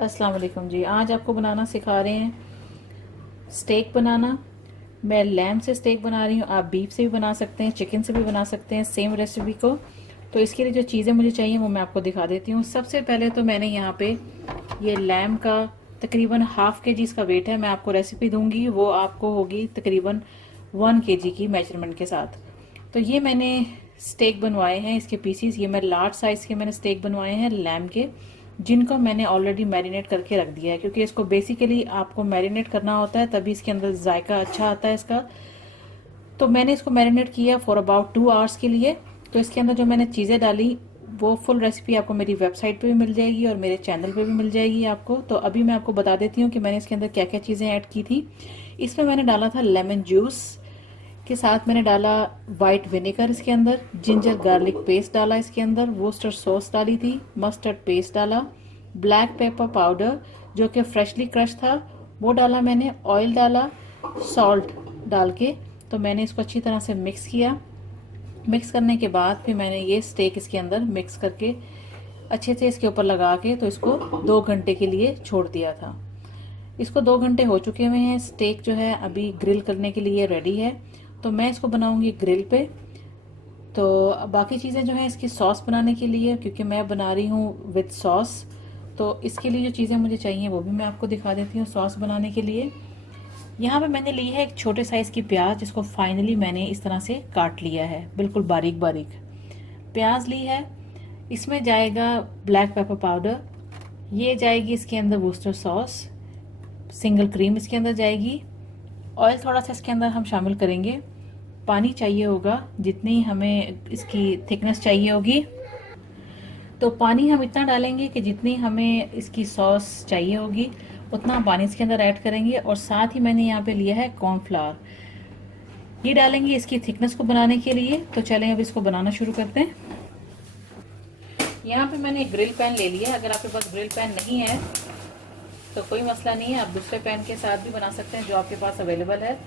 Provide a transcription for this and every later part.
अस्सलाम वालेकुम जी। आज आपको बनाना सिखा रहे हैं स्टेक बनाना। मैं लैम्ब से स्टेक बना रही हूँ। आप बीफ से भी बना सकते हैं, चिकन से भी बना सकते हैं सेम रेसिपी को। तो इसके लिए जो चीज़ें मुझे चाहिए वो मैं आपको दिखा देती हूँ। सबसे पहले तो मैंने यहाँ पे ये लैम्ब का तकरीबन हाफ के जी इसका वेट है। मैं आपको रेसिपी दूंगी, वो आपको होगी तकरीबन 1 kg की मेजरमेंट के साथ। तो ये मैंने स्टेक बनवाए हैं, इसके पीसीस ये मैं लार्ज साइज के मैंने स्टेक बनवाए हैं लैम्ब के, जिनको मैंने ऑलरेडी मैरिनेट करके रख दिया है, क्योंकि इसको बेसिकली आपको मैरिनेट करना होता है तभी इसके अंदर जायका अच्छा आता है इसका। तो मैंने इसको मैरिनेट किया फॉर अबाउट 2 आवर्स के लिए। तो इसके अंदर जो मैंने चीज़ें डाली वो फुल रेसिपी आपको मेरी वेबसाइट पे भी मिल जाएगी और मेरे चैनल पे भी मिल जाएगी आपको। तो अभी मैं आपको बता देती हूँ कि मैंने इसके अंदर क्या क्या चीज़ें ऐड की थी। इसमें मैंने डाला था लेमन जूस के साथ, मैंने डाला वाइट विनेगर, इसके अंदर जिंजर गार्लिक पेस्ट डाला, इसके अंदर वोस्टर सॉस डाली थी, मस्टर्ड पेस्ट डाला, ब्लैक पेपर पाउडर जो कि फ्रेशली क्रश था वो डाला मैंने, ऑयल डाला, सॉल्ट डाल के। तो मैंने इसको अच्छी तरह से मिक्स किया। मिक्स करने के बाद फिर मैंने ये स्टेक इसके अंदर मिक्स करके अच्छे से इसके ऊपर लगा के तो इसको 2 घंटे के लिए छोड़ दिया था। इसको 2 घंटे हो चुके हुए हैं। स्टेक जो है अभी ग्रिल करने के लिए रेडी है। तो मैं इसको बनाऊंगी ग्रिल पे। तो बाकी चीज़ें जो है इसकी सॉस बनाने के लिए, क्योंकि मैं बना रही हूँ विद सॉस, तो इसके लिए जो चीज़ें मुझे चाहिए वो भी मैं आपको दिखा देती हूँ सॉस बनाने के लिए। यहाँ पे मैंने ली है एक छोटे साइज़ की प्याज, जिसको फाइनली मैंने इस तरह से काट लिया है, बिल्कुल बारीक बारीक प्याज ली है। इसमें जाएगा ब्लैक पेपर पाउडर, ये जाएगी इसके अंदर वूस्टर सॉस, सिंगल क्रीम इसके अंदर जाएगी, ऑयल थोड़ा सा इसके अंदर हम शामिल करेंगे, पानी चाहिए होगा जितनी हमें इसकी थिकनेस चाहिए होगी। तो पानी हम इतना डालेंगे कि जितनी हमें इसकी सॉस चाहिए होगी उतना हम पानी इसके अंदर ऐड करेंगे। और साथ ही मैंने यहाँ पे लिया है कॉर्नफ्लावर, ये डालेंगे इसकी थिकनेस को बनाने के लिए। तो चलें अब इसको बनाना शुरू करते हैं। यहाँ पे मैंने एक ग्रिल पैन ले लिया है। अगर आपके पास ग्रिल पैन नहीं है तो कोई मसला नहीं है, आप दूसरे पैन के साथ भी बना सकते हैं जो आपके पास अवेलेबल है।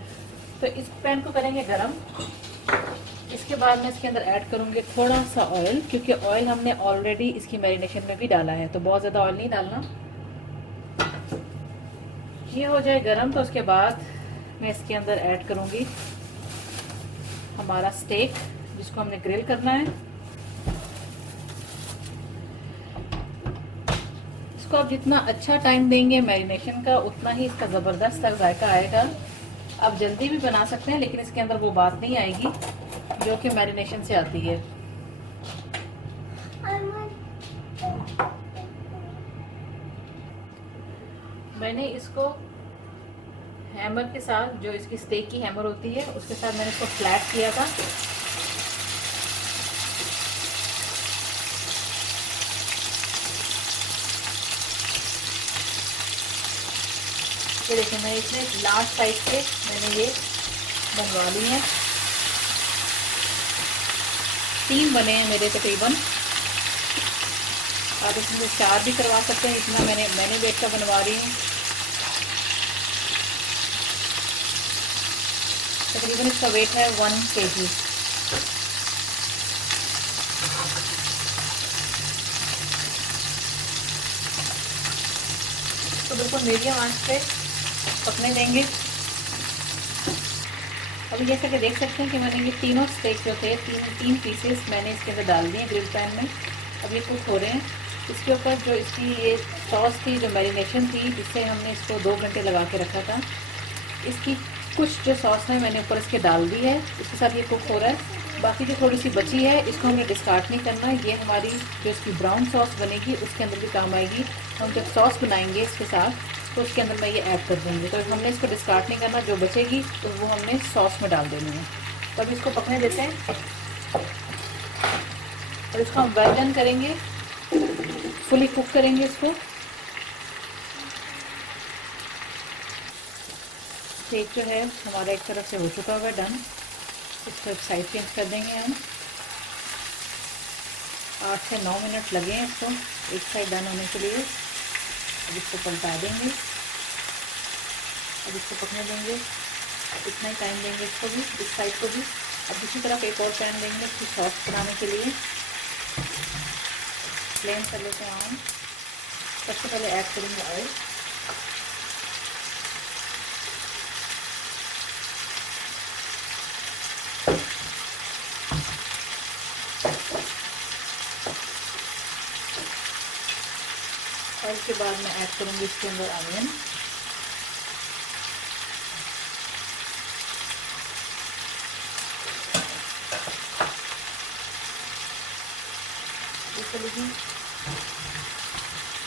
तो इस पैन को करेंगे गरम। इसके बाद मैं इसके अंदर ऐड करूंगी थोड़ा सा ऑयल, क्योंकि ऑयल हमने ऑलरेडी इसकी मैरिनेशन में भी डाला है, तो बहुत ज़्यादा ऑयल नहीं डालना। ये हो जाए गरम तो उसके बाद मैं इसके अंदर ऐड करूंगी हमारा स्टेक, जिसको हमने ग्रिल करना है। इसको आप जितना अच्छा टाइम देंगे मैरिनेशन का उतना ही इसका ज़बरदस्त जायका आएगा। आप जल्दी भी बना सकते हैं लेकिन इसके अंदर वो बात नहीं आएगी जो कि मैरिनेशन से आती है। मैंने इसको हैमर के साथ, जो इसकी स्टेक की हैमर होती है उसके साथ मैंने इसको फ्लैट किया था। ये देखिए मैं इतने लार्ज साइज के मैंने ये बनवा ली हैं। 3 बने हैं मेरे तकरीबन। आप इसमें 4 भी करवा सकते हैं, इतना मैंने वेट का बनवा रही हूँ। तकरीबन इसका वेट है 1 kg। तो बिल्कुल मीडियम आंच पे पकने देंगे। अभी जैसे कि देख सकते हैं कि मैंने ये तीनों स्टेक जो थे, तीन पीसेस मैंने इसके अंदर डाल दिए ग्रिल पैन में। अब ये कुक हो रहे हैं। इसके ऊपर जो इसकी ये सॉस थी, जो मैरिनेशन थी, जिससे हमने इसको 2 घंटे लगा के रखा था, इसकी कुछ जो सॉस है मैंने ऊपर इसके डाल दी है। इसके साथ ये कुक हो रहा है। बाकी जो थोड़ी सी बची है इसको हमने डिस्कार्ड नहीं करना। ये हमारी जो इसकी ब्राउन सॉस बनेगी उसके अंदर भी काम आएगी। हम जब सॉस बनाएंगे इसके साथ तो उसके अंदर मैं ये ऐड कर दूँगी। तो हमने इसको डिस्कार्ड नहीं करना, जो बचेगी तो वो हमने सॉस में डाल देनी है। तो अभी इसको पकने देते हैं और इसको हम वेल डन करेंगे, फुली कुक करेंगे इसको। स्टेक जो है हमारा एक तरफ से हो चुका हुआ है डन। इसको साइड चेंज कर देंगे हम। 8 से 9 मिनट लगे हैं इसको एक साइड डन होने के लिए। अब इसको पलटा देंगे, अब इसको पकने देंगे, इतना ही टाइम देंगे इसको भी, इस साइड को भी। अब दूसरी तरफ एक और पैन लेंगे इसकी सॉस बनाने के लिए। फ्लेम कर लेते हैं ऑन। सबसे पहले ऐड करेंगे ऑयल। और उसके बाद मैं ऐड करूँगी इसके अंदर अनियन।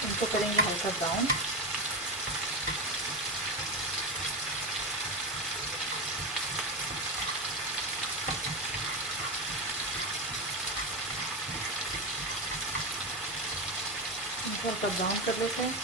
इनको करेंगे हल्का ब्राउन। इनको हल्का ब्राउन कर लेते हैं।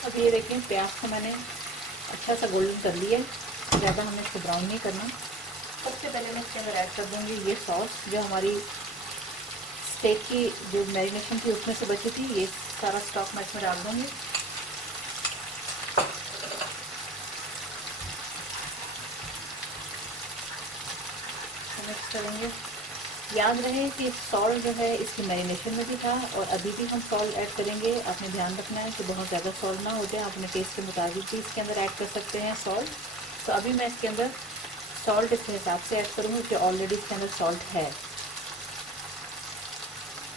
अब ये देखें प्याज को मैंने अच्छा सा गोल्डन कर लिया है, ज़्यादा हमें इसको ब्राउन नहीं करना। सबसे पहले मैं इसके अंदर ऐड कर दूंगी ये सॉस जो हमारी स्टेक की जो मैरिनेशन थी उसमें से बची थी। ये सारा स्टॉक मैं इसमें डाल दूंगी। मिक्स करेंगे। याद रहे कि सॉल्ट जो है इसकी मैरिनेशन में भी था और अभी भी हम सॉल्ट ऐड करेंगे। आपने ध्यान रखना है कि बहुत ज़्यादा सॉल्ट ना हो जाए। अपने टेस्ट के मुताबिक भी इसके अंदर ऐड कर सकते हैं सॉल्ट। तो अभी मैं इसके अंदर सॉल्ट इसके हिसाब से ऐड करूँगी कि ऑलरेडी इसके अंदर सॉल्ट है।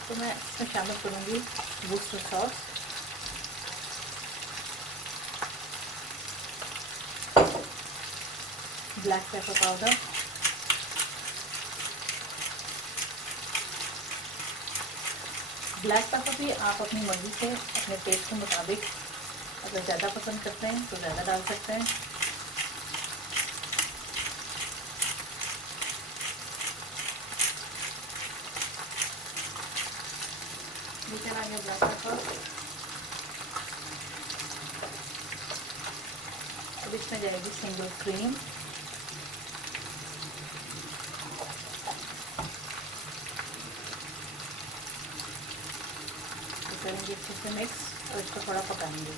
तो मैं इसमें शामिल करूँगी Worcester sauce, black pepper powder, black pepper भी आप अपनी मर्जी से अपने टेस्ट के मुताबिक अगर ज़्यादा पसंद करते हैं तो ज़्यादा डाल सकते हैं। ये चला गया ब्लैक पेपर। अब इसमें जाएगी सिंगल क्रीम। करेंगे अच्छे से मिक्स और इसको थोड़ा पकाएंगे।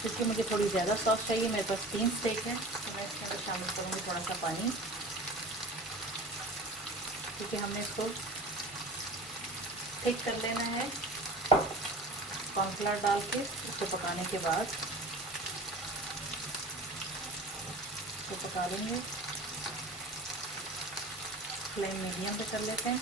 क्योंकि मुझे थोड़ी ज़्यादा सॉस चाहिए, मेरे पास 3 स्टेक है, तो मैं इसके अंदर शामिल करूँगी थोड़ा सा पानी, क्योंकि हमने इसको थिक कर लेना है कॉर्नफ्लावर डाल के। इसको पकाने के बाद इसको पका लेंगे। फ्लेम मीडियम पे कर लेते हैं।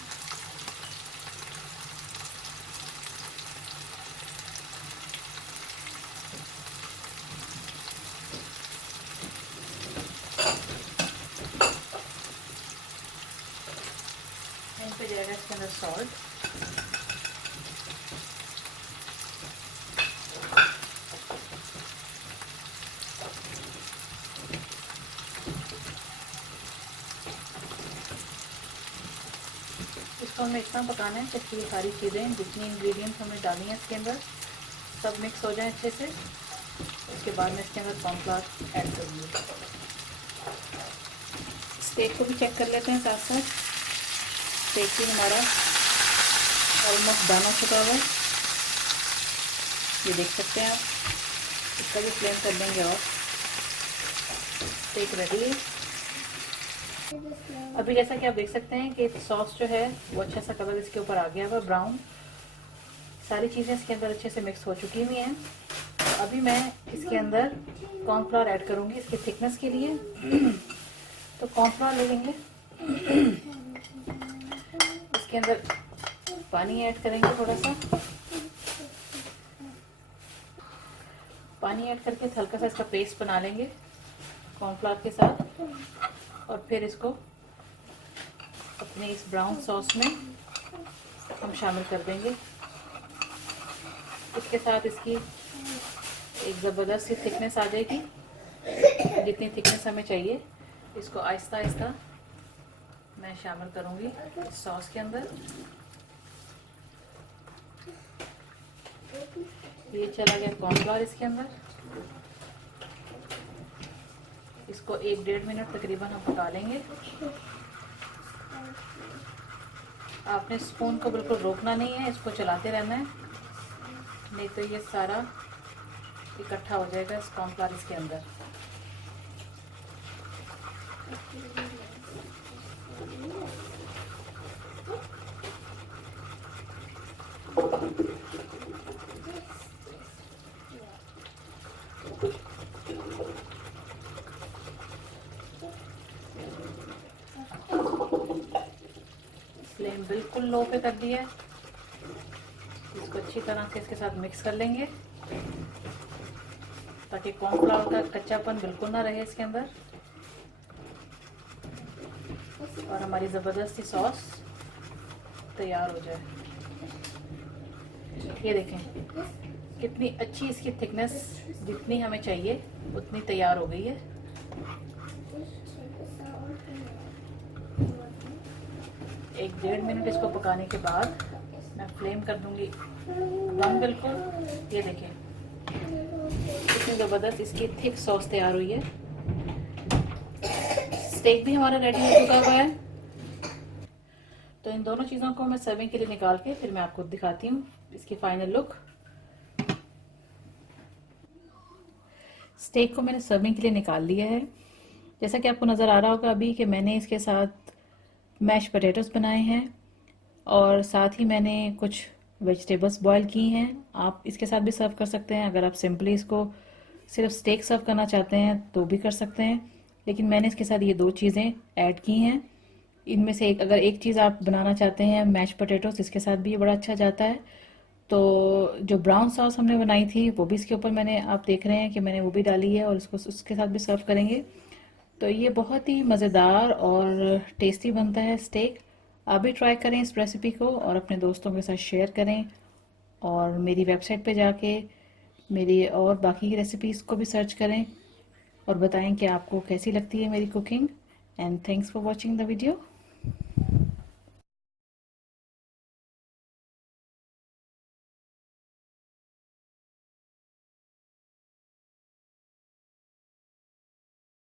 इन पे जाएगा इसके अंदर सॉल्ट, इसको हमें इतना पकाना है कि ये सारी चीज़ें जितनी इंग्रेडिएंट्स हमने डाली हैं इसके अंदर सब मिक्स हो जाए अच्छे से। उसके बाद में इसके अंदर कॉर्नफ्लावर ऐड करूँगी। स्टेक को भी चेक कर लेते हैं साथ साथ। स्टेक भी हमारा ऑलमोस्ट डन हो चुका है, ये देख सकते हैं आप। इसका भी फ्लेम कर देंगे और स्टेक रेडी है। अभी जैसा कि आप देख सकते हैं कि सॉस जो है वो अच्छा सा कलर इसके ऊपर आ गया हुआ ब्राउन। सारी चीज़ें इसके अंदर अच्छे से मिक्स हो चुकी हुई हैं। अभी मैं इसके अंदर कॉर्नफ्लावर ऐड करूँगी इसकी थिकनेस के लिए। तो कॉर्नफ्लावर ले लेंगे, इसके अंदर पानी ऐड करेंगे थोड़ा सा। पानी ऐड करके हल्का सा इसका पेस्ट बना लेंगे कॉर्नफ्लावर के साथ और फिर इसको अपने इस ब्राउन सॉस में हम शामिल कर देंगे। इसके साथ इसकी एक ज़बरदस्त सी थिकनेस आ जाएगी, जितनी थिकनेस हमें चाहिए। इसको आहिस्ता आहिस्ता मैं शामिल करूँगी सॉस के अंदर। ये चला गया कॉर्नफ्लावर इसके अंदर। इसको 1-1.5 मिनट तकरीबन हम पका लेंगे। आपने स्पून को बिल्कुल रोकना नहीं है, इसको चलाते रहना है, नहीं तो ये सारा इकट्ठा हो जाएगा इस कॉर्नफ्लावर इसके अंदर। फ्लेम बिल्कुल लो पे कर दिया है। इसको अच्छी तरह से इसके साथ मिक्स कर लेंगे ताकि कॉर्नफ्लावर का कच्चापन बिल्कुल ना रहे इसके अंदर, और हमारी ज़बरदस्ती सॉस तैयार हो जाए। ये देखें कितनी अच्छी इसकी थिकनेस, जितनी हमें चाहिए उतनी तैयार हो गई है। एक 1.5 मिनट इसको पकाने के बाद मैं फ्लेम कर दूंगी बंद बिल्कुल। ये देखें कितनी ज़बरदस्त इसकी थिक सॉस तैयार हुई है। स्टेक भी हमारा रेडी हो चुका हुआ है। तो इन दोनों चीज़ों को मैं सर्विंग के लिए निकाल के फिर मैं आपको दिखाती हूँ इसकी फाइनल लुक। स्टेक को मैंने सर्विंग के लिए निकाल लिया है। जैसा कि आपको नज़र आ रहा होगा अभी कि मैंने इसके साथ मैश पोटैटोस बनाए हैं और साथ ही मैंने कुछ वेजिटेबल्स बॉयल की हैं। आप इसके साथ भी सर्व कर सकते हैं। अगर आप सिंपली इसको सिर्फ स्टेक सर्व करना चाहते हैं तो भी कर सकते हैं, लेकिन मैंने इसके साथ ये 2 चीज़ें ऐड की हैं। इनमें से अगर एक चीज़ आप बनाना चाहते हैं मैश पोटैटोस, इसके साथ भी ये बड़ा अच्छा जाता है। तो जो ब्राउन सॉस हमने बनाई थी वो भी इसके ऊपर मैंने, आप देख रहे हैं कि मैंने वो भी डाली है और इसको उसके साथ भी सर्व करेंगे। तो ये बहुत ही मज़ेदार और टेस्टी बनता है स्टेक। आप भी ट्राई करें इस रेसिपी को और अपने दोस्तों के साथ शेयर करें, और मेरी वेबसाइट पे जाके मेरी और बाकी की रेसिपीज़ को भी सर्च करें और बताएं कि आपको कैसी लगती है मेरी cooking. And thanks for watching the video.